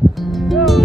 Hello.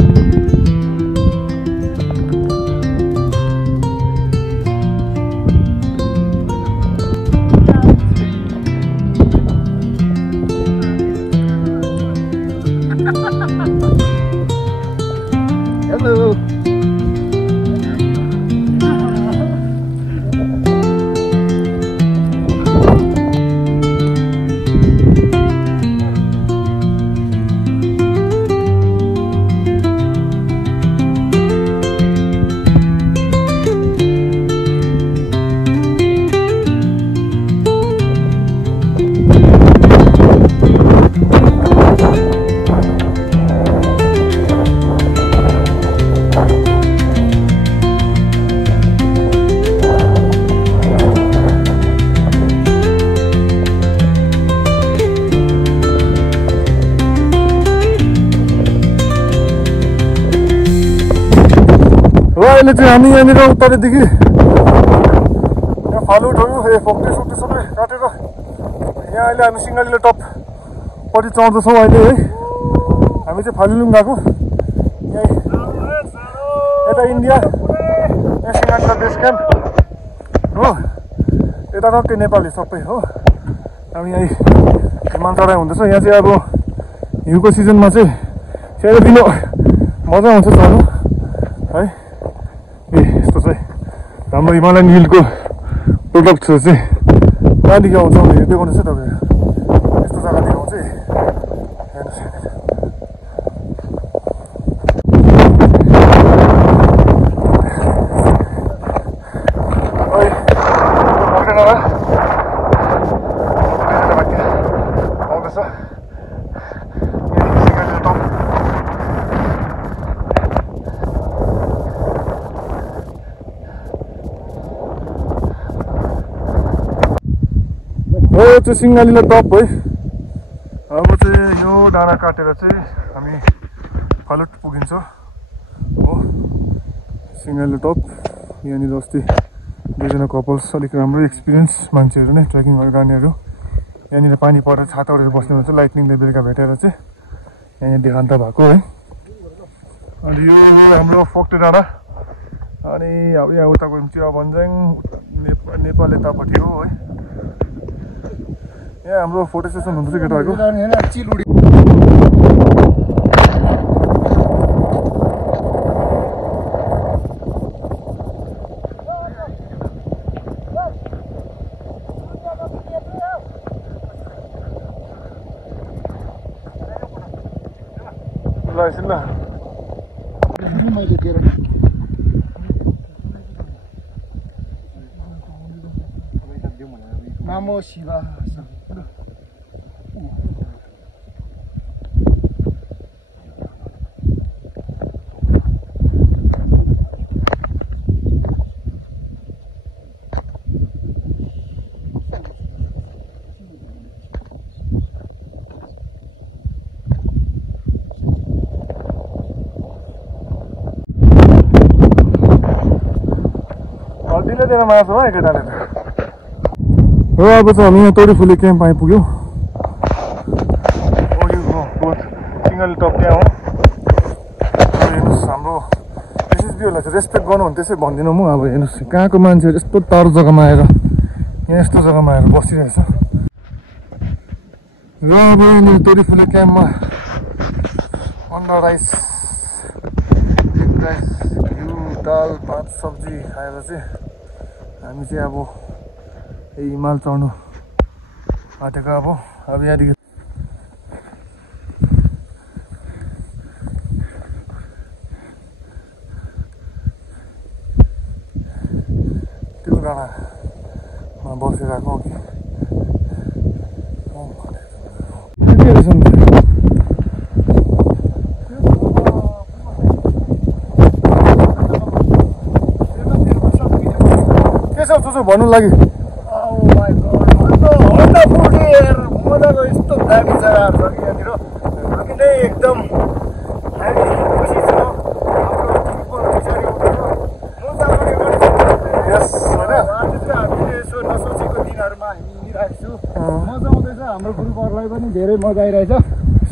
अहिले चाहिँ हामी यहाँनिर उत्तरदेखि यहाँ फालुटहरू फोक्टे सोक्टे सबै काटेर यहाँ अहिले हामी सिङ्गालीला टपपट्टि चढ्दैछौँ अहिले है। हामी चाहिँ फालुलुङ गएको यहीँ यता इन्डिया यहाँ सिङ्गालीला बेस क्याम्प हो, यता टक्कै नेपाली सबै हो। हामी यहीँ हिमाल चढाइ हुँदैछ। यहाँ चाहिँ अब हिउँको सिजनमा चाहिँ सेरोफिनो मजा आउँछ चढ्नु है। यस्तो चाहिँ हाम्रो हिमालयन हिलको प्रोडक्टहरू चाहिँ कहाँदेखि आउँछ भने हेर्दै गर्नुहोस् है तपाईँहरू। यस्तो जग्गादेखि आउँछ हेर्नुहोस्। आउँदैछ हो चाहिँ सिङ्गालीला टप है। अब चाहिँ यो डाँडा काटेर चाहिँ हामी फालुट पुगिन्छौँ हो। सिङ्गालीला टप यहाँनिर अस्ति दुईजना कपल्स अलिक राम्रो एक्सपिरियन्स मान्छेहरू नै ट्रेकिङहरू गर्नेहरू यहाँनिर पानी परेर छाता ओढेर बस्ने हुन्छ। लाइटनिङले बेलुका भेटेर चाहिँ यहाँनिर देखान्त भएको है। अनि यो हाम्रो फोक्टे डाँडा अनि अब यहाँ उता गयौँ चिया भन्ज्याङ नेपाल यतापट्टि हो है। यहाँ हाम्रो फोटो सेसन हुँदैछ केटाहरूको। ल एकछिन ल नामो शिवा दिएर मार्छ है केटाले त हो। अब चाहिँ हामी यहाँ तोरीफुले क्याम्प आइपुग्यौँ। सिङ्गाली टप त्यहाँ हो। हेर्नुहोस् हाम्रो एसएसबीहरूलाई चाहिँ रेस्पेक्ट गर्नु भने त्यसै भन्दिनँ म। अब हेर्नुहोस् कहाँको मान्छेहरू यस्तो टाढो जग्गामा आएर यहाँ यस्तो जग्गामा आएर बसिरहेछ र अब यहाँनिर तोरीफुले क्याम्पमा अन्डा राइस, एग राइस, घिउ, दाल, भात, सब्जी खाएर चाहिँ हामी चाहिँ अब हिमाल चढ्नु आँटेको। अब यहाँदेखि त्यो डाँडामा बसिरहेको कि के रहेछ भन्नु लागि मजाको यस्तो दामी जग्गाहरू छ कि यहाँनिर। हामी नै एकदम खुसी छ। हामीले यसो नसोचेको दिनहरूमा हामी हिँडिरहेको छु। मजा आउँदैछ। हाम्रो ग्रुपहरूलाई पनि धेरै मजा आइरहेछ।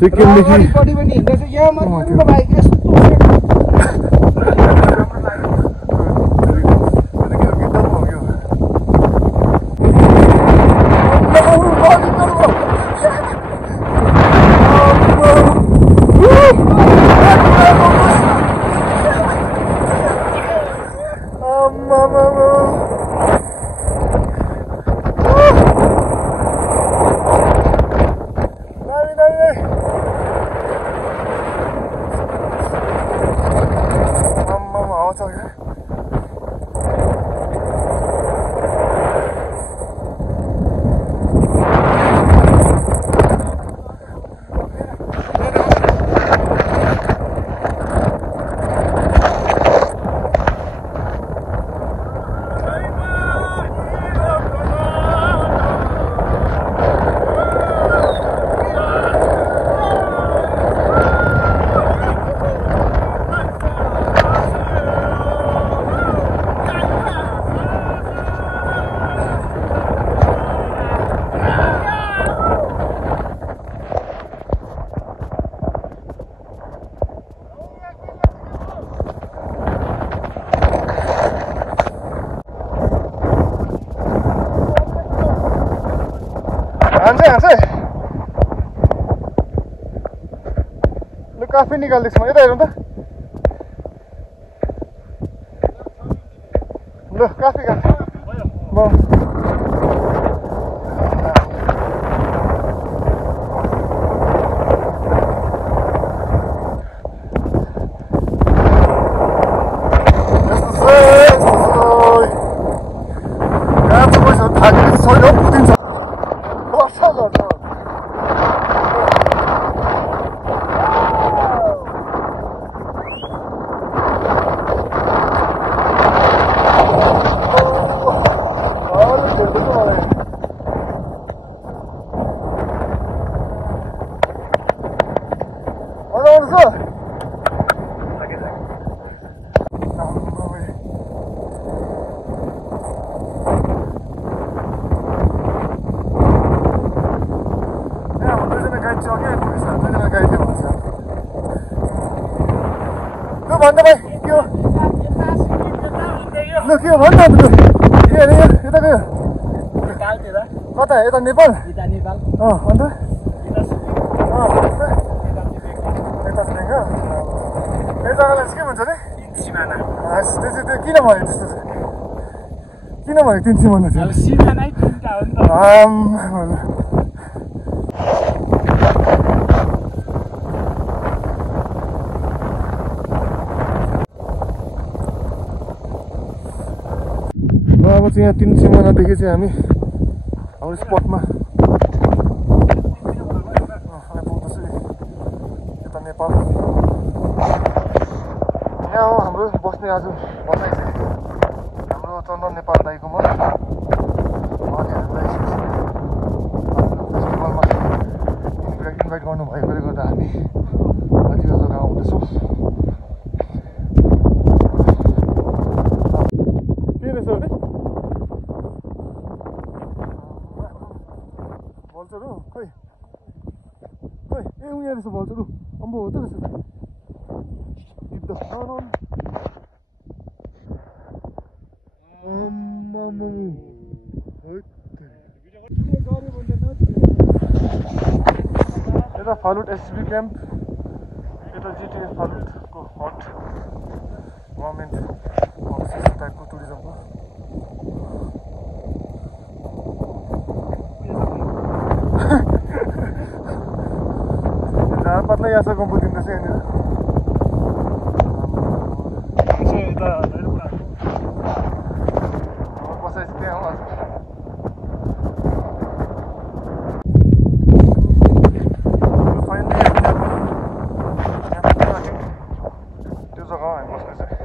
सिक्किमदेखि अगाडिपट्टि पनि हिँड्दैछ यहाँ मात्र बाइक यस्तो ल काफी निकाल्दैछु म यता हेरौँ त ल काफी भन्दा भाइ के हो ल के हो भन् न यता गयो कता यता नेपाल अन्त यता जग्गालाई चाहिँ के भन्छ अरे त्यो किन भन्यो त्यस्तो चाहिँ किन भन्यो 3 सिमाना चाहिँ अब चाहिँ यहाँ 3 सिमानादेखि चाहिँ हामी हाम्रो स्पटमा आइपुग्दैछु यता नेपाल यहाँ हो हाम्रो बस्ने आज बसाइ चाहिँ हाम्रो चन्दन नेपाल दाइकोमा उहाँले हामीलाई फेस्टिभलमा इन्भाइट गर्नुभएकोले गर्दा हामी आज यो जग्गा आउँदैछौँ के रहेछ भने बल्चहरू खोइ खोइ ए उयो रहेछ बल्चहरू अम्बो हो त रहेछ यता फालुट एसबी क्याम्प यता जिटिएस फालुटको हट गभर्मेन्ट अफिस टाइपको टुरिज्मको झारपातलाई यासा कम्पो दिँदैछ यहाँनिर बसाइ चाहिँ त्यहाँ हो आज त्यो जग्गा हामी बस्ने चाहिँ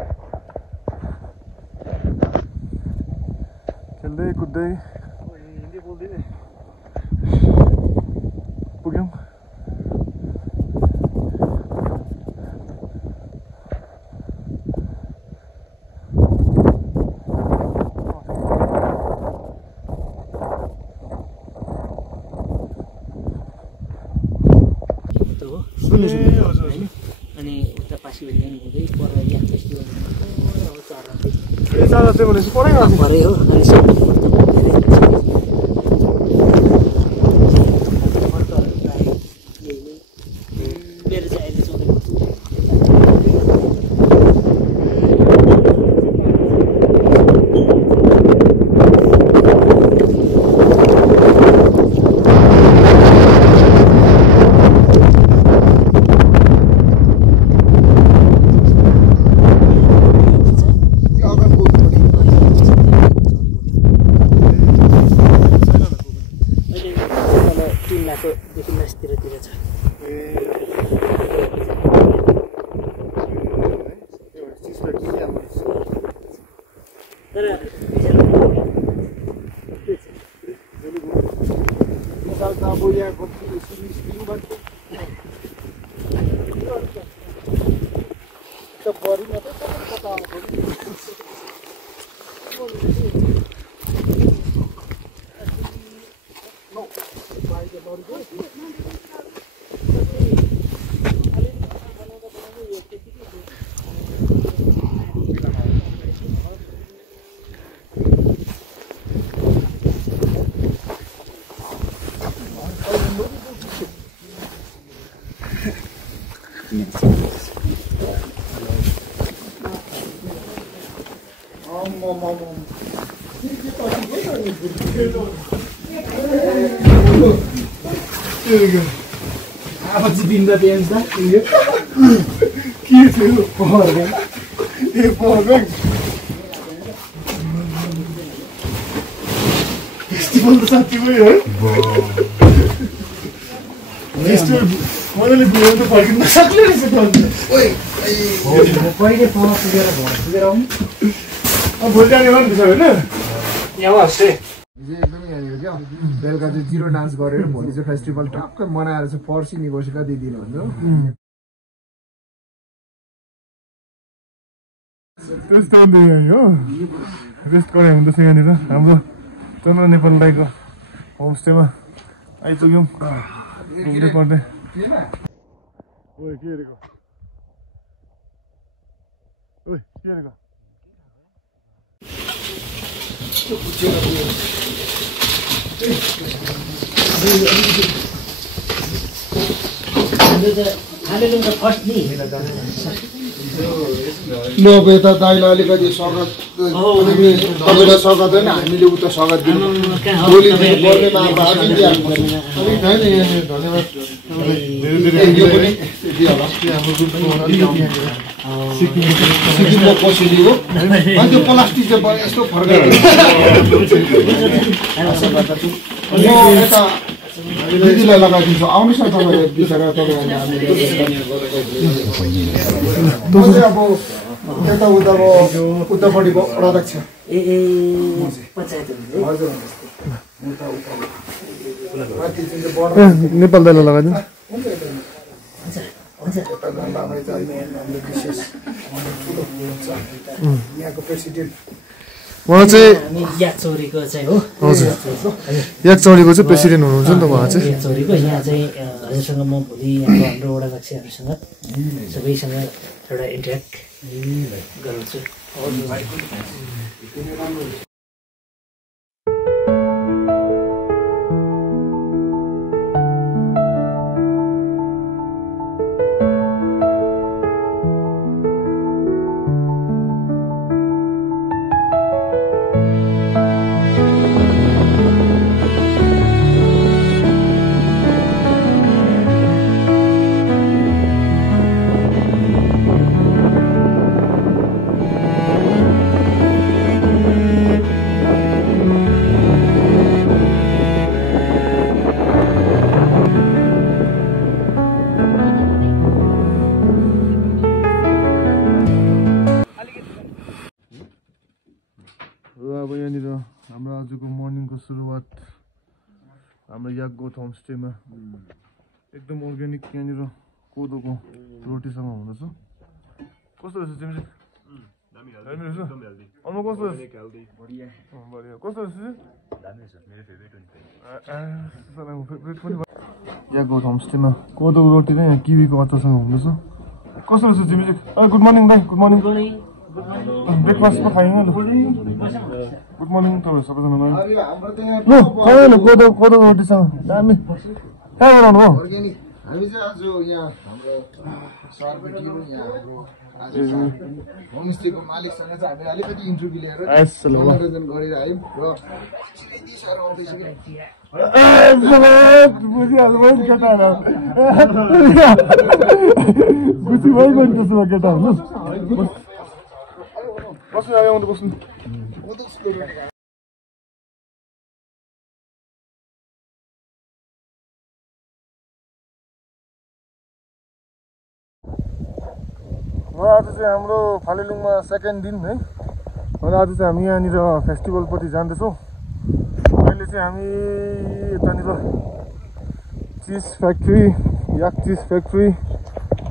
खेल्दै कुद्दै पुग्यौँ उता पासी भेट्ने हुँदै पर यहाँ फेस्टिभल चारा चाहिँ भनेपछि परै गएको परे हो अनि सबै मेरो चाहिँ अहिले चौधरी देखि मासतिरतिर छ तर आवाज दिँदा बेन्च दा के थियो पावर ब्याङ्क ए पावर ब्याङ्क फेस्टिभल त साँच्चीमै है फेस्टिभल मजाले बुझाउनु त फर्किनु नसक्ने रहेछ पहिले पावर पुगेर आउनु अब भोलि जाने हो नि त्यसो होइन यहाँ हस्से एकदमै यहाँनिर क्या बेलुका चाहिँ जिरो डान्स गरेर भोलि चाहिँ फेस्टिभल टक्कै मनाएर चाहिँ पर्सि निकोसिका दिइदिनु हुन्छ त्यस्तो अन्त यहीँ हो रेस्ट गरे हुँदैछ यहाँनिर हाम्रो चन्द्र नेपाल दाइको होमस्टेमा आइपुग्यौँ घुम्दै पर्दै ओए के हेरेको ओए के हेरेको फर्स्ट नि ल अब यता दाइलाई अलिकति स्वागत तपाईँलाई स्वागत होइन हामीले उता स्वागत दिनु भोलि बर्नेमा अब हामीले अलिक छैन यहाँनिर धन्यवाद यो पनि सिक्किमको कोसेली हो अनि त्यो प्लास्टिक चाहिँ यस्तो फर्काइदिनु म यता दिदीलाई लगाइदिन्छु आउनुहोस् न तपाईँले बिचरा तपाईँहरूले अब यताउताको उतापट्टिको अध्यक्ष नेपाल दाइलाई लगाइदिनु यहाँको प्रेसिडेन्ट उहाँ चाहिँ याक चौरीको चाहिँ हो हजुर याक चौरीको चाहिँ प्रेसिडेन्ट हुनुहुन्छ नि त उहाँ चाहिँ याक चौरीको यहाँ चाहिँ हजुरसँग म भोलि यहाँको हाम्रो वडा कक्षीहरूसँग सबैसँग एउटा इन्ट्याक्ट गराउँछु अब यहाँनिर हाम्रो आजको मर्निङको सुरुवात हाम्रो याक गोठ होमस्टेमा एकदम अर्ग्यानिक यहाँनिर कोदोको रोटीसँग हुँदैछ कस्तो रहेछ तिमी चाहिँ दामी रहेछ अनु कस्तो रहेछ बढिया कस्तो रहेछ दामी छ मेरो फेभरेट हो नि याक गोठ होमस्टेमा कोदोको रोटी नै यहाँ किवीको अचारसँग हुँदैछ कस्तो रहेछ जिमी चाहिँ गुड मर्निङ दाइ गुड मर्निङ ब्रेकफास्ट पो खाइङ ल गुड मर्निङ तपाईँ सबैजनालाई ल खाएन कोदो कोदो रोटीसँग दामी कहाँ बनाउनु हो हामी चाहिँ आज यहाँ हाम्रो सरबेटीहरू यहाँको आज होमस्टेको मालिकसँग चाहिँ हामी अलिकति इन्टरभ्यू लिएर मनोरञ्जन गरेर आयौँ र यति साह्रो आउँदैछ बुझिहाल्नु भयो नि केटाहरू बुझि भइगयो नि त्यसो भए केटाहरू बस्नु आउनु बस्नु आज चाहिँ हाम्रो फालेलुङमा सेकेन्ड दिन है र आज चाहिँ हामी यहाँनिर फेस्टिभलपट्टि जाँदैछौँ अहिले चाहिँ हामी यतानिर चिज फ्याक्ट्री याक चिज फ्याक्ट्री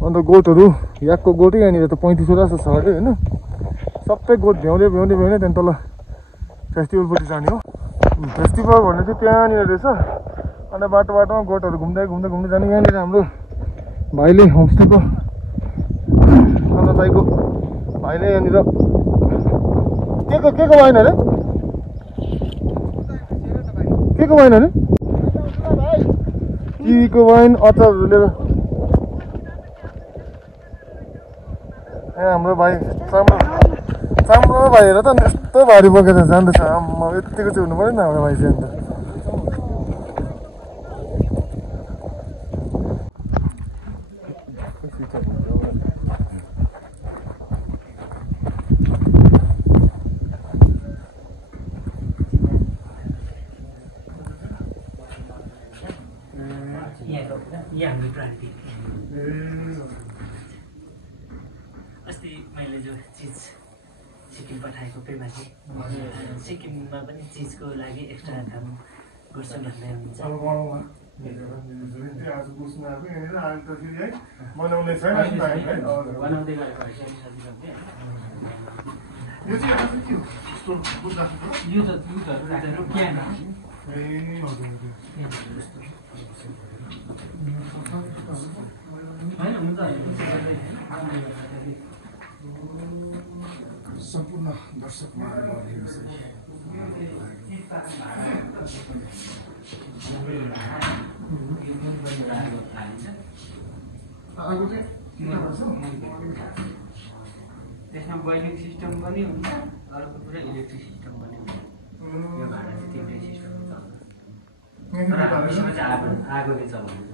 अन्त गोठहरू याकको गोठै यहाँनिर त 35वटा जस्तो छ अरे होइन सबै गोठ भ्याउँदै त्यहाँदेखि तल फेस्टिभलपट्टि जाने हो फेस्टिभल भन्ने चाहिँ त्यहाँनिर रहेछ अन्त बाटोमा गोठहरू घुम्दै जाने यहाँनिर हाम्रो भाइले होमस्टेको दाइको भाइले यहाँनिर के को वाइन अरे के को वाइन अरे किवीको वाइन अचारहरू लिएर हाम्रो भाइ राम्रो भाइ हेर त यस्तो भारी बोकेर जाँदैछ आम्मा यतिको चाहिँ हुनु पऱ्यो नि हाम्रो भाइ चाहिँ अन्त अस्ति मैले जो चिज सिक्किम पठाएको पेमाथि सिक्किममा पनि चिजको लागि एक्स्ट्रा काम गर्छु भन्दै हुनुहुन्छ बनाउँदै सम्पूर्ण दर्शक त्यसमा बोइलिङ सिस्टम पनि हुन्छ अर्को पुरा इलेक्ट्रिक सिस्टम पनि हुन्छ यो भाडा चाहिँ तिनवटै सिस्टम हुन्छ तर हामीसँग चाहिँ आगोले चलाउँछ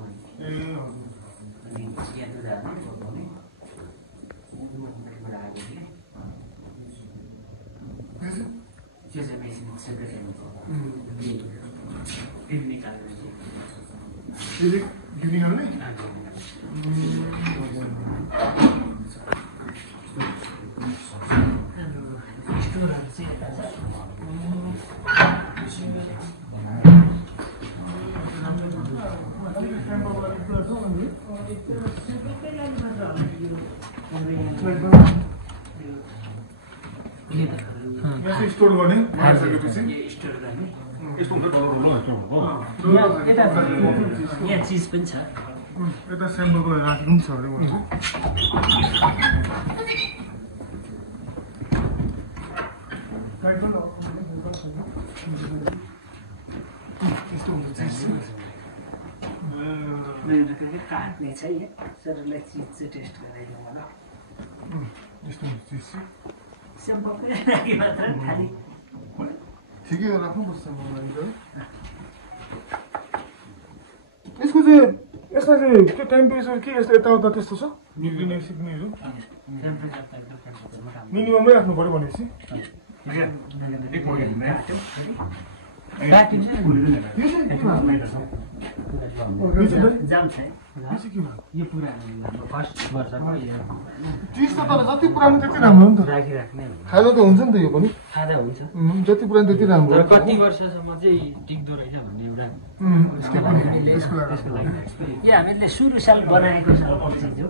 अनि यहाँ दुध हाल्ने पकाउने आगोले त्यो चाहिँ मेसिन सेपरेट हुन्छ पिन निकाल्ने स्टोरहरू चाहिँ यता छ स्टोर गर्ने यहाँ चिज पनि छ यता स्याम्पलको राखेको पनि छ अरे काट्ने छ है सरलाई चिज चाहिँ टेस्ट गराइदिउँ होला स्याम्पलकै लागि मात्र खालि ठिकै राख्नुपर्छ यसको चाहिँ यसमा चाहिँ के टेम्परेचर के यस्तो यताउता त्यस्तो छ मिल्ने सिक्नेहरू मिनिममै राख्नु पऱ्यो भनेपछि यो पुरानो फर्स्ट वर्षको चिज त तर जति पुरानो त्यति राम्रो हो नि त राखिराख्ने खाजा त हुन्छ नि त यो पनि खाँदा हुन्छ जति पुरानो त्यति राम्रो कति वर्षसम्म चाहिँ टिक्दो रहेछ भन्ने एउटा यो हामीले सुरु साल बनाएको सालको चिज हो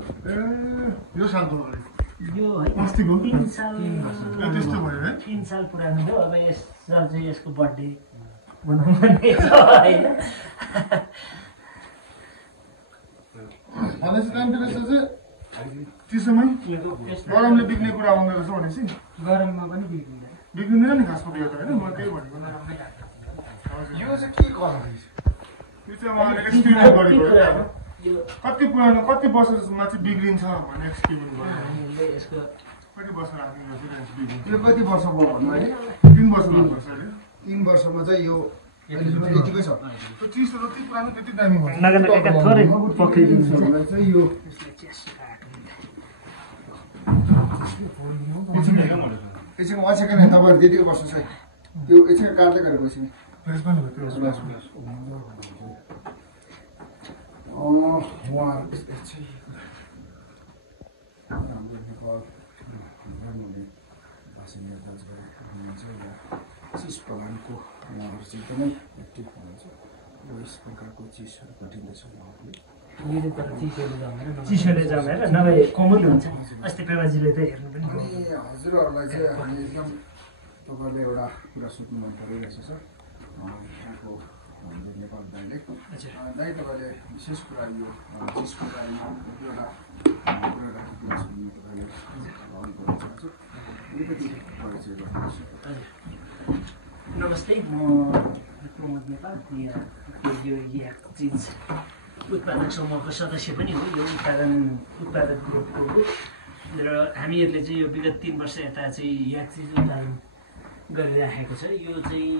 यो सालको यो है 3 साल पुरानो हो अब यस साल चाहिँ यसको बर्थडे बनाउने छ हैन भनेपछि टेम्परेचर चाहिँ चिसोमै गरमले बिग्ने कुरा आउँदो रहेछ भनेपछि गरममा पनि बिग्रिँदैन बिग्रिँदैन नि खासको बियो त होइन म त्यही भनेको यो चाहिँ के कलर रहेछ यो चाहिँ उहाँले एक्सपेरिमेन्ट गरेको हो कति पुरानो कति वर्षमा चाहिँ बिग्रिन्छ भन्ने एक्सपेरिमेन्ट गर्यो हामीले यसको कति वर्ष राख्ने बिग्रिन्छ यो कति वर्ष भयो भन्नु अहिले 3 वर्ष लाग्छ अरे 3 वर्षमा चाहिँ यो यतिकै छ त्यो चिज त जति पुरानो त्यति दामी हुन्छ नगरपालिका थोरै पक्रिदिन्छ चाहिँ यो एकछिन वाचेको नै तपाईँहरू त्यतिको वर्ष चाहिँ त्यो एकछिन काट्दै गरेको एकछिन उहाँहरू चाहिँ हाम्रो नेपाल बासिन्दा दाजुभाइ हुनुहुन्छ या चिज बगानको उहाँहरू चाहिँ एकदमै एक्टिभ हुनुहुन्छ र यस प्रकारको चिजहरू घटिँदैछ उहाँहरूले चिसोले जमेर नभए कमल हुन्छ अस्ति पेमाजीले त हेर्नु पनि अनि हजुरहरूलाई चाहिँ हामी एकदम तपाईँहरूले एउटा कुरा सोध्नु मन परिरहेछ सर यहाँको हाम्रो नेपाल दाइले दाइ तपाईँले विशेष कुरा यो चिजको बारेमा एउटा कुरा राखिदिनुहोस् भन्ने तपाईँले अगाडि बढ्न चाहन्छु अलिकति परिचय गर्नुहोस् नमस्ते म प्रमोद नेपाल यो चिज उत्पादक समूहको सदस्य पनि हो यो उत्पादक ग्रुपको हो र हामीहरूले चाहिँ यो विगत 3 वर्ष यता चाहिँ याक चिज उत्पादन गरिराखेको छ यो चाहिँ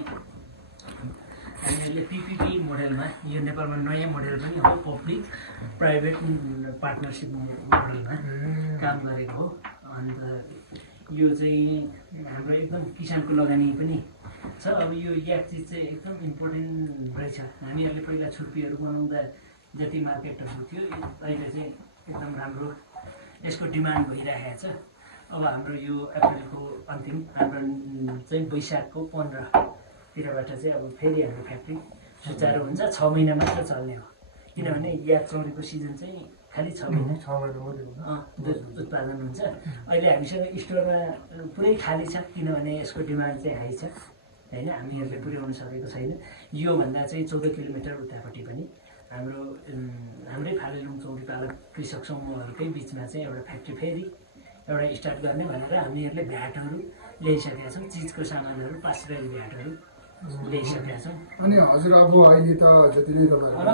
हामीहरूले पिपिपी मोडेलमा यो नेपालमा नयाँ मोडेल पनि हो पब्लिक प्राइभेट पार्टनरसिप मोडेलमा काम गरेको हो अन्त यो चाहिँ हाम्रो एकदम किसानको लगानी पनि छ अब यो याक चिज चाहिँ एकदम इम्पोर्टेन्ट रहेछ हामीहरूले पहिला छुर्पीहरू बनाउँदा जति मार्केटहरू थियो अहिले चाहिँ एकदम राम्रो यसको डिमान्ड भइरहेको छ अब हाम्रो यो अप्रिलको अन्तिम हाम्रो चाहिँ वैशाखको 15तिरबाट चाहिँ अब फेरि हाम्रो फ्याक्ट्री सुचारू हुन्छ 6 महिना मात्र चल्ने हो किनभने याक चौरीको सिजन चाहिँ खालि 6 महिना उत्पादन हुन्छ अहिले हामीसँग स्टोरमा पुरै खाली छ किनभने यसको डिमान्ड चाहिँ हाई छ होइन हामीहरूले पुर्याउन सकेको छैन योभन्दा चाहिँ 14 किलोमिटर उतापट्टि पनि हाम्रै फालेलुङ चौरीपालक कृषक समूहहरूकै बिचमा चाहिँ एउटा फ्याक्ट्री फेरि एउटा स्टार्ट गर्ने भनेर हामीहरूले भ्याटहरू ल्याइसकेका छौँ चिजको सामानहरू 5 रुपियाँ भ्याटहरू ल्याइसकेका छौँ अनि हजुर अब अहिले त जति नै तपाईँहरू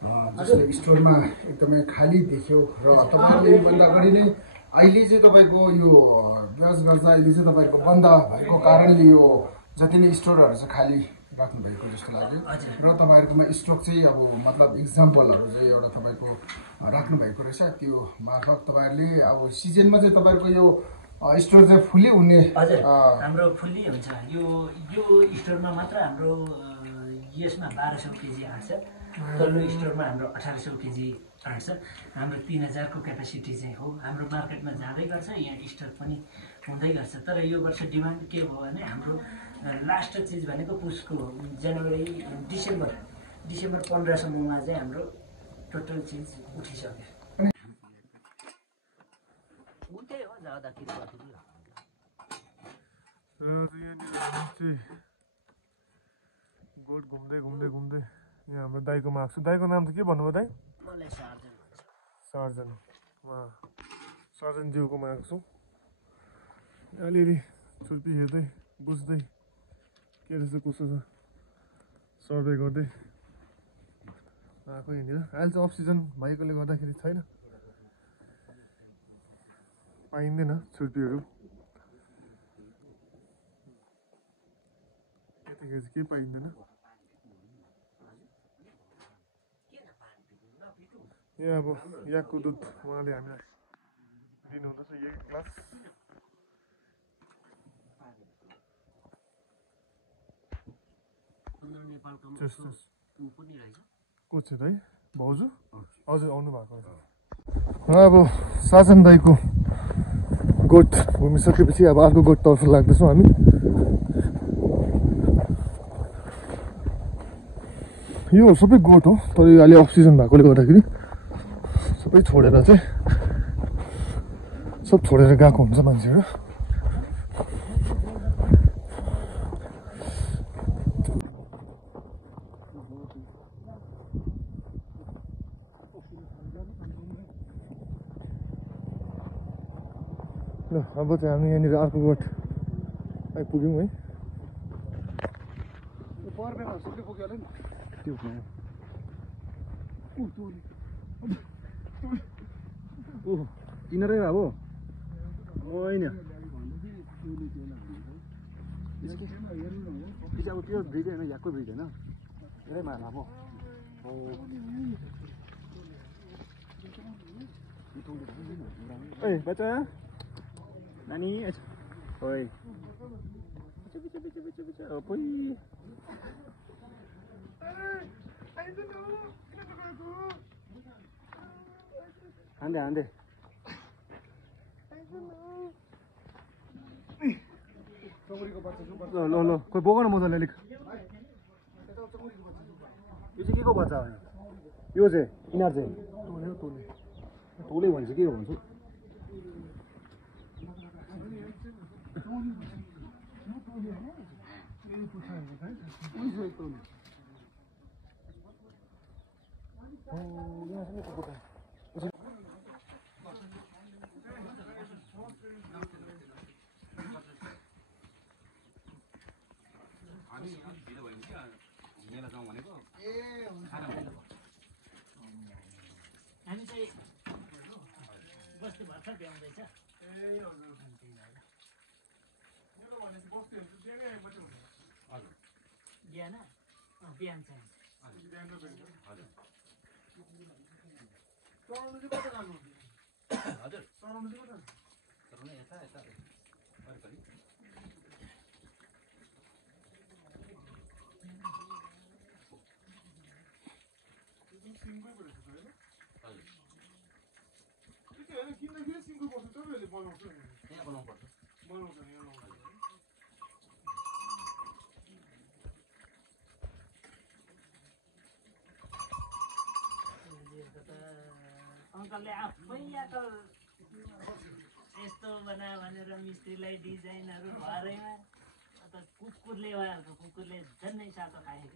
यहाँ जसले स्टोरमा एकदमै खाली देख्यो र तपाईँहरूले योभन्दा अगाडि नै अहिले चाहिँ तपाईँको यो बेरोजगार चाहिँ अहिले चाहिँ तपाईँहरूको बन्द भएको कारणले यो जति नै स्टोरहरू चाहिँ खाली राख्नुभएको जस्तो लाग्यो र तपाईँहरूकोमा स्टक चाहिँ अब मतलब इक्जाम्पलहरू चाहिँ एउटा तपाईँको राख्नुभएको रहेछ त्यो मार्फत तपाईँहरूले अब सिजनमा चाहिँ तपाईँहरूको यो स्टोर चाहिँ फुल्ली हुने हजुर हाम्रो फुल्ली हुन्छ यो स्टोरमा मात्र हाम्रो यसमा 1200 केजी आँट्छ तल्लो स्टोरमा हाम्रो 1800 केजी आँट्छ हाम्रो 3000 को क्यापेसिटी चाहिँ हो हाम्रो मार्केटमा जाँदै गर्छ यहाँ स्टक पनि हुँदै गर्छ तर यो वर्ष डिमान्ड के भयो भने हाम्रो लास्ट चिज भनेको पुसको जनवरी डिसेम्बर 15सम्ममा चाहिँ हाम्रो टोटल चिज उठिसक्यो उतै हो जाँदाखेरि गोठ घुम्दै यहाँ हाम्रो दाइकोमा आएको छु दाइको नाम त के भन्नुभयो दाइ मलाई सर्जन सर्जनज्यूकोमा आएको छु अलिअलि छुर्पी हेर्दै बुझ्दै के रहेछ कस्तो छ सर्वे गर्दै आएको यहाँनिर अहिले चाहिँ अफ सिजन भएकोले गर्दाखेरि छैन पाइँदैन छुर्पीहरू यतिखेर चाहिँ केही पाइँदैन यहाँ अब याकको दुध उहाँले हामीलाई दिनुहुँदैछ 1 ग्लास को छ दाइ भाउजू हजुर आउनु भएको अब साजन दाइको गोठ घुमिसकेपछि अब अर्को गोठतर्फ लाग्दैछौँ हामी यो सबै गोठ हो तर यो अहिले अफ सिजन भएकोले गर्दाखेरि सबै छोडेर चाहिँ सब छोडेर गएको हुन्छ मान्छेहरू ल अब चाहिँ हामी यहाँनिर अर्को गोठ आइपुग्यौँ है त्यो किनारै अब होइन अब त्यो ब्रिज होइन यहाँको ब्रिज होइन धेरै माला अब ए बच्चा नानी ओइ हान्दे ल खोइ बोक न मजाले अलिक यो चाहिँ के को बच्चा हो यो चाहिँ यिनीहरू चाहिँ तोले भन्छ के हो भन्छु हामी चाहिँ बस्ती भर्खर भ्याउँदैछ बिहान बिहान चाहिँ हजुर अङ्कलले आफै यहाँ यस्तो बना भनेर मिस्त्रीलाई डिजाइनहरू भरेमा अन्त कुकुरले झन्नै सातो खायो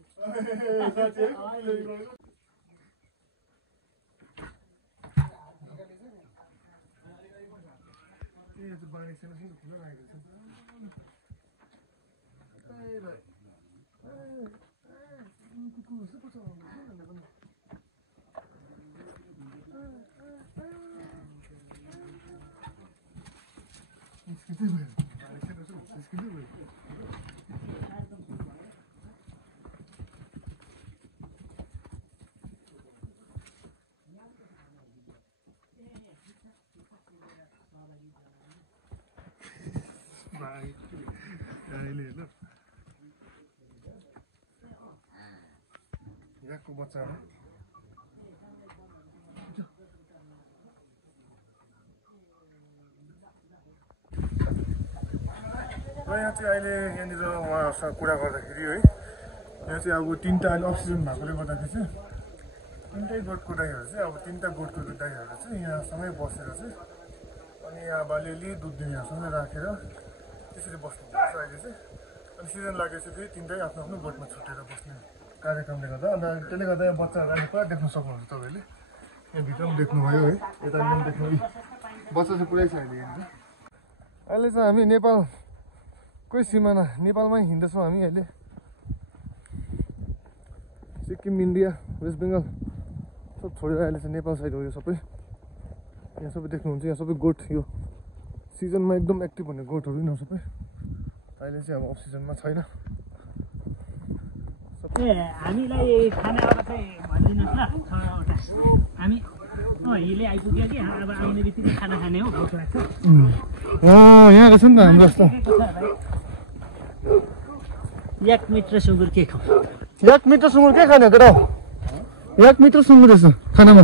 यहाँको बच्चा हो र यहाँ चाहिँ अहिले यहाँनिर उहाँहरूसँग कुरा गर्दाखेरि है यहाँ चाहिँ अब तिनवटा अहिले अक्सिजन भएकोले गर्दाखेरि चाहिँ तिनटै गोठको गाईहरू चाहिँ अब तिनवटा गोठको गाईहरू चाहिँ यहाँसँगै बसेर चाहिँ अनि यहाँ बालिअलि दुध दिनेहरूसँगै राखेर त्यसरी बस्नुपर्छ अहिले चाहिँ अनि सिजन लागेपछि फेरि तिनटै आफ्नो आफ्नो गोठमा छुटेर बस्ने कार्यक्रमले गर्दा अन्त त्यसले गर्दा यहाँ बच्चाहरू अहिले पुरा देख्न सक्नुहुन्छ तपाईँहरूले यहाँभित्र पनि देख्नुभयो है यता पनि देख्नु बच्चा चाहिँ पुरै छ अहिले यहाँनिर अहिले चाहिँ हामी नेपालकै सिमाना नेपालमै हिँड्दैछौँ हामी अहिले सिक्किम इन्डिया वेस्ट बेङ्गल सब छोडेर अहिले चाहिँ नेपाल साइड हो यो सबै यहाँ सबै देख्नुहुन्छ यहाँ सबै गोठ यो सिजनमा एकदम एक्टिभ हुने गोठहरू यिनीहरू सबै अहिले चाहिँ अब अफ सिजनमा छैन हामीलाई खानाबाट चाहिँ भनिदिनुहोस् ल छवटा हामी हिले आइपुग्यो कि अब आउने बित्तिकै खाना खाने हो भोक लाग्छ यहाँ रहेछ नि त हाम्रो जस्तो एक मिटर सुँगुर के खाऊ एक मिटर सुँगुर के खाने त एक मिटर सुँगुर रहेछ खानामा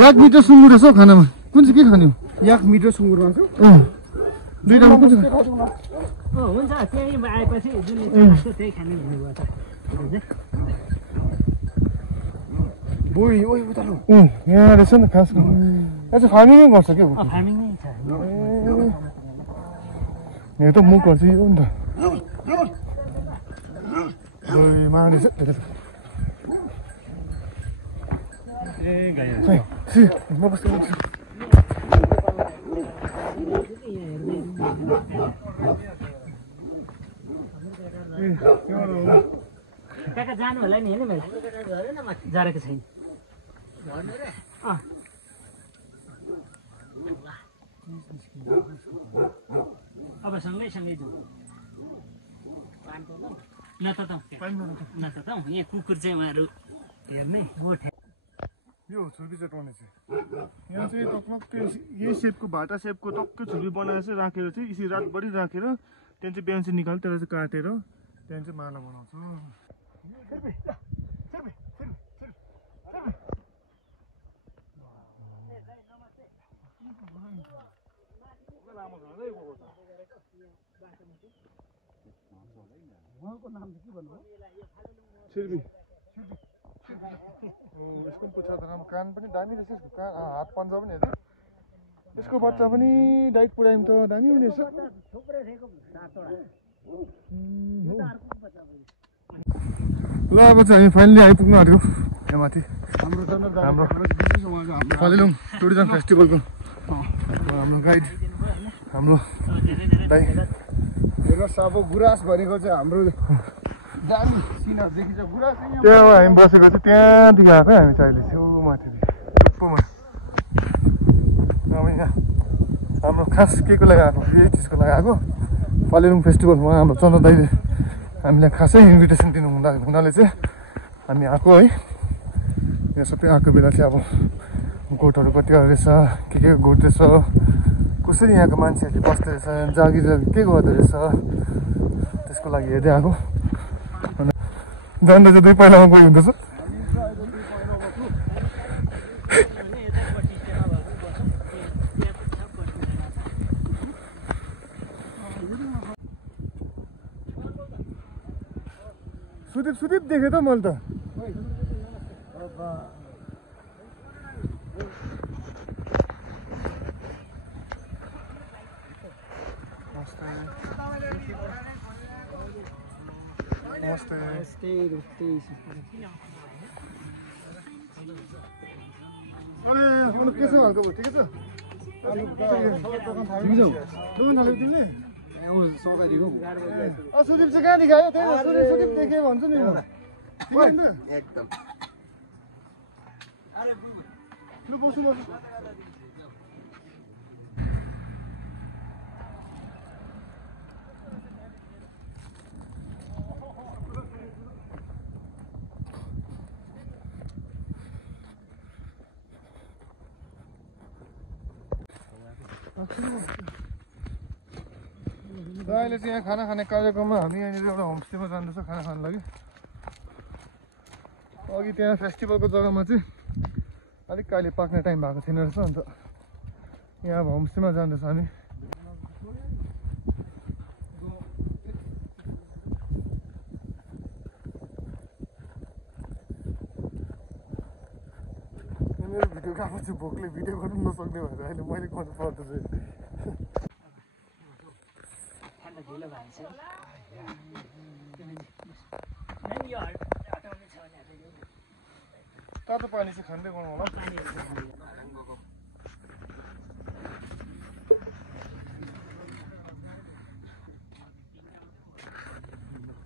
एक मिटर सुँगुर रहेछ हौ खानामा कुन चाहिँ के खाने हो एक मिटर सुँगुर मान्छ दुईवटामा कुन चाहिँ हुन्छ त्यही आएपछि जुन इच्छा त्यही खाने भन्नुभयो त यहाँ रहेछ नि खास यहाँ चाहिँ फार्मिङै गर्छ क्या फार्मिङ नै छ यहाँ त मुखहरू चाहिँ यो नि त माने छ म बस्छु काका जानु होला नि हैन मेरो जारेको छैन अब सँगै जाउँ न त यहाँ कुकुर चाहिँ उहाँहरू हेर्ने हो यो छुर्पी चटाउने चाहिँ यहाँ चाहिँ टक्क यही सेपको भाटा सेपको टक्कै छुर्पी बनाएर चाहिँ राखेर चाहिँ यसरी रातभरि राखेर त्यहाँ चाहिँ बिहान चाहिँ निकाल्यो त्यसलाई चाहिँ काटेर त्यहाँ चाहिँ माला बनाउँछ यसको पुच्छा त राम्रो कान पनि दामी रहेछ यसको कान हात पन्जा पनि हेर्छ यसको बच्चा पनि डाइट पुऱ्यायौँ त दामी हुने रहेछ ल अब चाहिँ हामी फाइनली आइपुग्नु आँटेको यहाँ माथि हाम्रो फलेलुङ टुरिज्म फेस्टिभलको हाम्रो गाइड हाम्रो दाइ हेर्नुहोस् अब गुराँस भनेको चाहिँ हाम्रो दामी सिनहरू देखिन्छ गुराँस त्यहाँ हामी बसेको चाहिँ त्यहाँदेखि आएको हामी चाहिँ अहिले छेउमाथि टुप्पोमा अब यहाँ हाम्रो खास के को लागि आएको यही चिजको लागि आएको फलेलुङ फेस्टिभलमा हाम्रो चन्द्र दाइले हामीलाई खासै इन्भिटेसन दिनु हुनाले चाहिँ हामी आएको है यहाँ सबै आएको बेला चाहिँ अब गोठहरू कतिवटा रहेछ के गोठ रहेछ कसरी यहाँको मान्छेहरूले बस्दो रहेछ जागिर के गर्दो रहेछ त्यसको लागि हेर्दै आएको जान्दा चाहिँ पहिलामा गयो हुँदैछ सुदीप देखेँ त मैले त कैसे हालको ठिकै छ दोकान थालेको तिमीले सुदीप चाहिँ कहाँदेखि आयो त्यही सुदीप देखेँ भन्छु नि एकदम लु बसु अहिले चाहिँ यहाँ खाना खाने कार्यक्रममा हामी यहाँनिर एउटा होमस्टेमा जाँदैछ खाना खानु लागि अघि त्यहाँ फेस्टिभलको जग्गामा चाहिँ अलिक कहिले पाक्ने टाइम भएको थिएन रहेछ अन्त यहाँ अब होमस्टेमा जाँदैछ हामी मेरो भिडियो गएको छु भोकले भिडियो गर्नु नसक्ने भएर अहिले मैले गर्नु पर्दैछ तातो पानी चाहिँ खाँदै गर्नु होला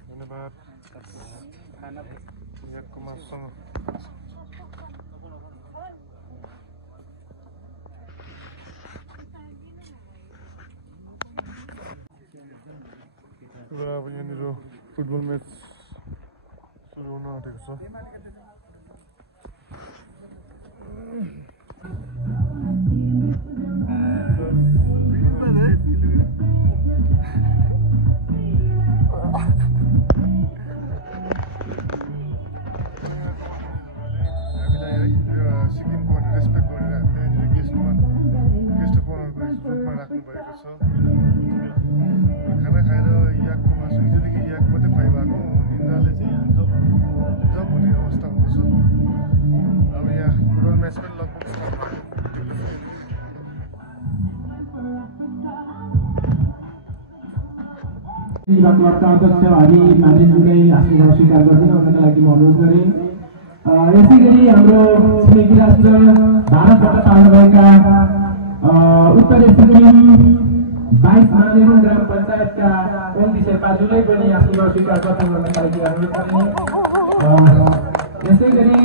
धन्यवाद यहाँको मासुसँग अब यहाँनिर फुटबल म्याच सुरु हुन आँटेको छ सिक्किमको रेस्पेक्ट गरेर हामीले गेस्टमा गेस्ट अफ अनरको रूपमा राख्नुभएको छ खाना खाएर याकको मासु हिजोदेखि याक मात्रै खुवाइरहेको निन्द्राले चाहिँ जब हुने अवस्था हुँदैछ अब यहाँ फुटबल म्याच पनि लगभग अध्यक्ष हरि मालिकज्यूलाई आफ्नो स्वीकार गरिदिन उनका लागि म अनुरोध गरेँ यसै गरी हाम्रो छिमेकी राष्ट्र भारतबाट पाल्नुभएका उत्तरे सिक्किम 22 मानेबुङ ग्राम पञ्चायतका ओल्दी शेर्पाजुलाई पनि आशीर्वाद स्वीकार गर्नका लागि अनुरोध गर्ने। यसै गरी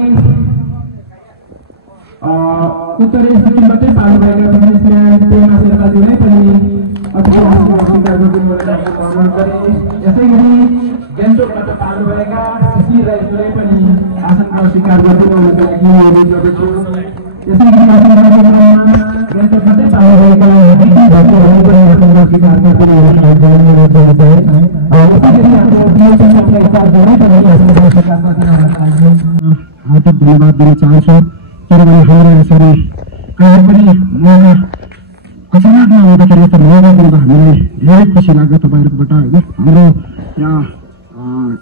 उत्तरी सिक्किमबाटै पाल्नुभएका बिजनेसम्यान पेमा शेर्पाजुलाई पनि अतिथि आशीर्वाद स्वीकार गरिदिनुका लागि अनुरोध गरे। यसै गरी गान्तोकबाट पाल्नुभएका शिशिर राईज्यूलाई पनि आशीर्वाद स्वीकार गरिदिनुका लागि अनुरोध गर्दछु। यसै गरी गान्तोकबाटै पाल्नुभएका दिदी भक्तहरूलाई पनि आशीर्वाद स्वीकार गरिदिनुका लागि अनुरोध गर्दछु। यसै गरी हाम्रो बिएसएफलाई चारजनालाई पनि आशीर्वाद स्वीकार गरिदिनुका लागि हार्दिक धन्यवाद दिन चाहन्छु। किनभने हाम्रो यसरी आज पनि मौका अचानकमा आउँदाखेरि यस्तो मौका दिँदा हामीलाई धेरै खुसी लाग्छ तपाईँहरूकोबाट होइन। हाम्रो यहाँ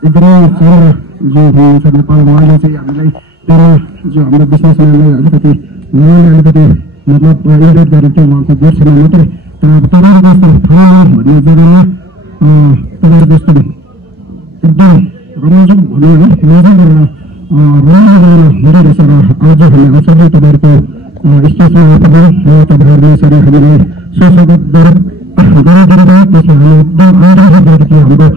एकदमै चन्द्र जो हुनुहुन्छ नेपाल उहाँले चाहिँ हामीलाई तेरो जो हाम्रो बिजनेसम्यानलाई अलिकति उहाँले अलिकति मतलब इन्भाइट गरेको थियो उहाँको गोष्ठीमा मात्रै। तर अब तपाईँहरू जस्तो ठाउँमा भन्ने जग्गामा तपाईँहरू जस्तो एकदम रमाइलो भनौँ है मजा गरेर रमाइलो गरेर हुँदो रहेछ। र आज हामी असाध्यै तपाईँहरूको स्टेजमा आइपुग्यौँ र तपाईँहरूले यसरी हामीलाई सुस्वागत गराइदिनुभयो। त्यसमा हामी एकदम आग्रह गरेको थियो हाम्रो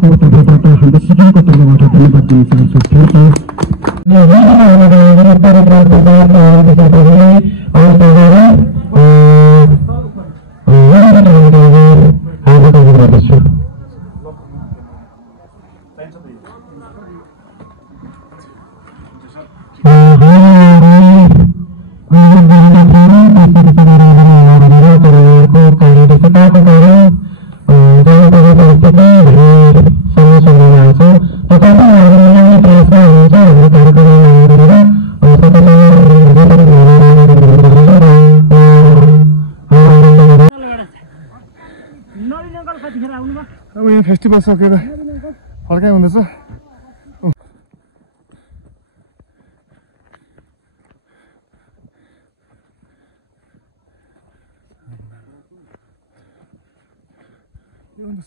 टोलीको तर्फबाट हाम्रो सिक्किमको तर्फबाट धन्यवाद दिन चाहन्छु। Thank you. अब यहाँ फेस्टिभल सकेर फर्काइ हुँदैछ।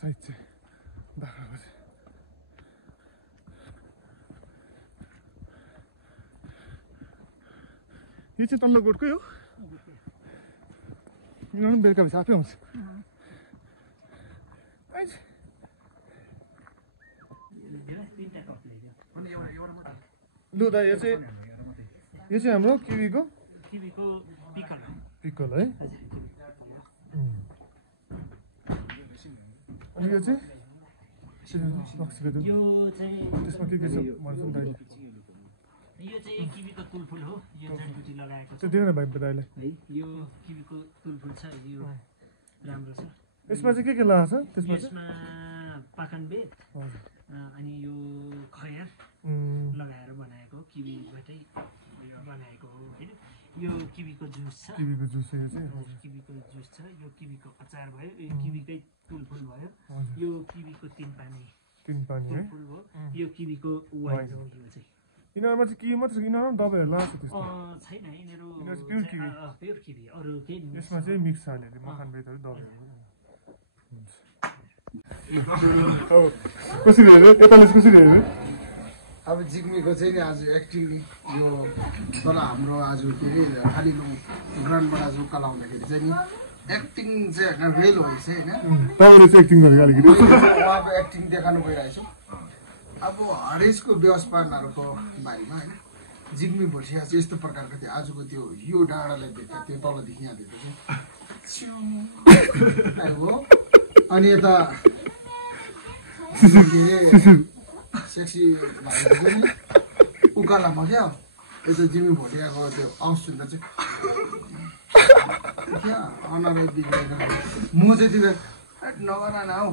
साइड चाहिँ बाख्राको चाहिँ यो चाहिँ तल्लो गोठकै हो। यिनीहरू पनि बेलुका भएपछि आफै आउँछ। लु दा यो चाहिँ हाम्रो किवीको पिकल है। अनि यो चाहिँ त्यसमा के छ भन्छु नि दाइले। यो चाहिँ किवीको तुलफुल हो। यो जडीबुटी लगाएको छ। त्यो दिनु न भाइ दाइले। है यो किवीको तुलफुल छ। यो राम्रो छ। यसमा चाहिँ के लगाएको छ? त्यसमा पाखन बेत अनि यो खयार लगाएर बनाएको किवीबाटै बनाएको हो होइन। यो किवीको जुस छ। किवीको जुस यो चाहिँ किवीको जुस छ। यो किवीको अचार भयो। यो किवीकै तुलफुल भयो। यो किवीको तीन पानी है तुलफुल हो। यो किवीको वाइन हो। यो चाहिँ यिनीहरूमा चाहिँ किवी मात्र छ। यिनीहरू दबाईहरू लगाएको छ त्यस्तो छैन। यिनीहरू प्योर किवी। प्योर किवी अरू केही यसमा चाहिँ मिक्स छ अलिअलि मखान बेतहरू दबाईहरू। कसरी हेर्यो यताले कसरी हेर्यो? अब जिग्मीको चाहिँ नि आज एक्टिङ यो तल हाम्रो आज के अरे खाली ग्राउन्डबाट आज उकालो आउँदाखेरि चाहिँ नि एक्टिङ चाहिँ रेल भएछ होइन। तपाईँले चाहिँ एक्टिङ गरेको अलिकति उहाँको एक्टिङ देखाउनु गइरहेछ। अब हरेसको व्यवस्थापनहरूको बारेमा होइन जिग्मी भोटिया चाहिँ यस्तो प्रकारको थियो। आजको त्यो यो डाँडालाई देख्दा त्यो तलदेखि यहाँ देख्दा चाहिँ हो। अनि यता सेक्सी भाइको नि उकालामा क्या यता जिमी भोटियाको त्यो आवाज सुन्दा चाहिँ क्या अनारै बिग्रेर म चाहिँ त्यो नगर न हौ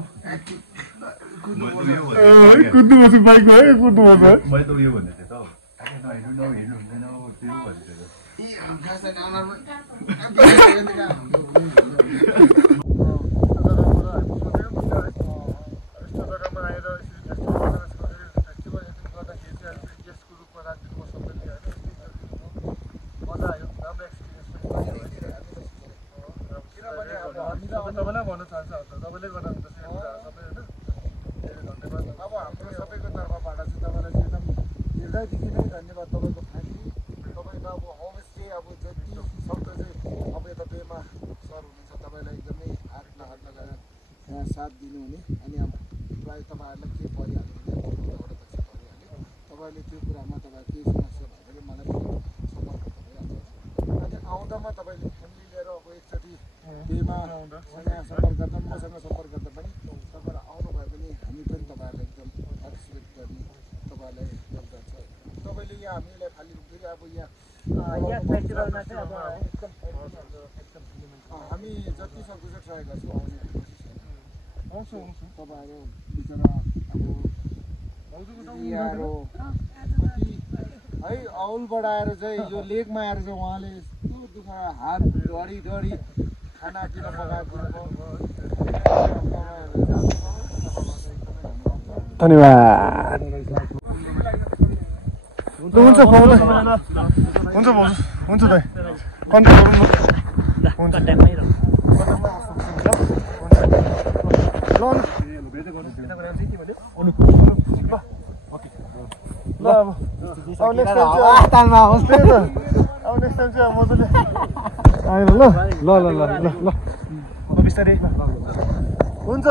कुद्नुपर्छ बाइकमा है कुद्नुपर्छ। मैले त उयो भन्दै थिएँ त हेर्नु हुँदैन तपाईँलाई भन्न चाहन्छ तपाईँले गर्दा हुन्छ सबै होइन। धन्यवाद। अब हाम्रो सबैको तर्फबाट चाहिँ तपाईँलाई चाहिँ एकदम हृदयदेखि नै धन्यवाद। तपाईँको फ्यामिली तपाईँको अब होमस्टे अब जति सक्दो चाहिँ अब यता पेमा सर हुनुहुन्छ तपाईँलाई एकदमै हार्दिक यहाँ साथ दिनुहुने अनि अब प्रायः तपाईँहरूलाई के परिहाल्यो भने तपाईँले त्यो कुरामा तपाईँ केही समस्या भयो भने मलाई सम्पर्क भइहाल्छ अनि आउँदामा तपाईँले फ्यामिली लिएर अब एकचोटि बेमा यहाँ सम्पर्क गर्दा मसँग सम्पर्क गर्दा पनि तपाईँहरू आउनुभयो भने हामी पनि तपाईँहरूलाई एकदम पार्टिसिपेट गर्ने तपाईँहरूलाई योगदान छ तपाईँले यहाँ हामीलाई खालि फेरि अब यहाँ फेस्टिभलमा चाहिँ अब एकदम हामी जति सक्दो चाहिँ ट्राई गर्छौँ आउने कोसिस गर्छौँ तपाईँहरू बिचरा अब यारो है औलबाट आएर चाहिँ यो लेकमा आएर चाहिँ उहाँले यस्तो दुःख हात डढी खाना किन पकाएको धन्यवाद हुन्छ पाउनु हुन्छ भाउजू हुन्छ दाइ कन्ट्याक्ट गरौँ न हुन्छ ल अब नेक्स्ट टाइम चाहिँ मजाले आएर ल ल ल ल ल ल बिस्तारै हुन्छ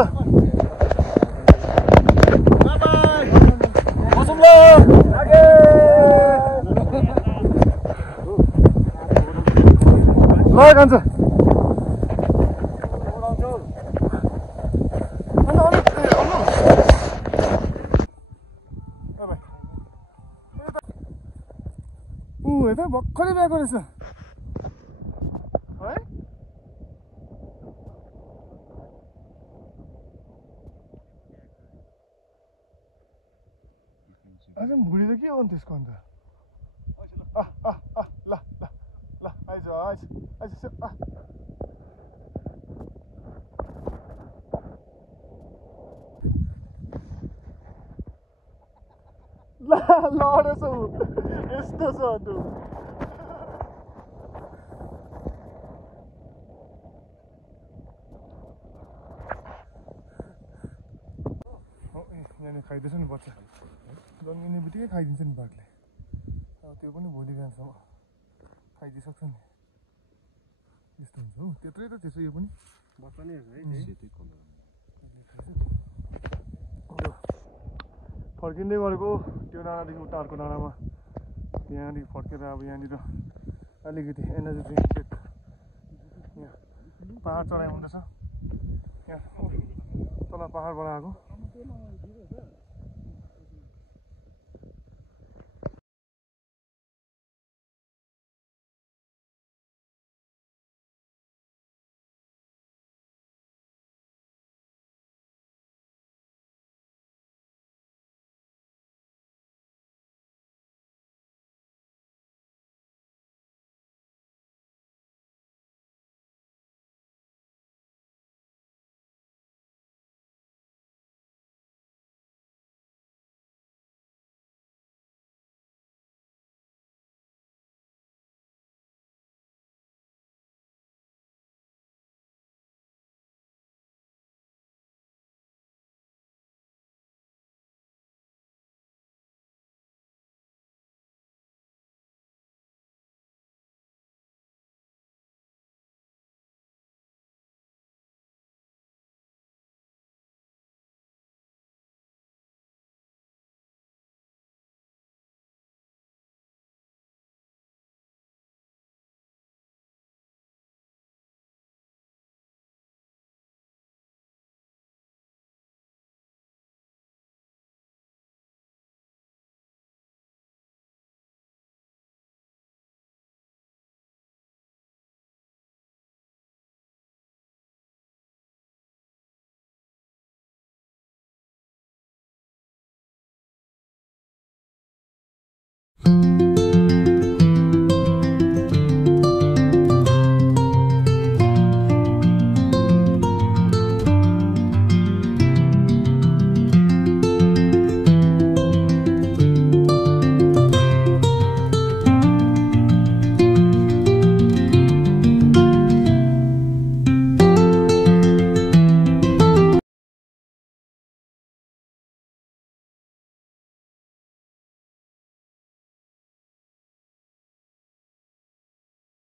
बसौँ ल ल कान्छ यता भर्खरै ब्याएको रहेछ है अझ भुँडी त के हो नि त्यसको अन्त ल ल ल आइज आइज आइज ल लडेछ यस्तो छ अन्त यहाँनिर खाइदिएछ नि बच्चा जन्मिने बित्तिकै खाइदिन्छ नि बाघले अब त्यो पनि भोलि बिहानसम्म खाइदिइसक्छ नि यस्तो हुन्छ हौ त्यत्रै त त्यसो यो पनि बच्चा नै है फर्किँदै गरेको त्यो डाँडादेखि उता अर्को डाँडामा यहाँदेखि फर्केर अब यहाँनिर अलिकति एनर्जी ड्रिङ्क ब्रेक यहाँ पाहाड चढाइ हुँदैछ यहाँ तल पाहाडबाट आएको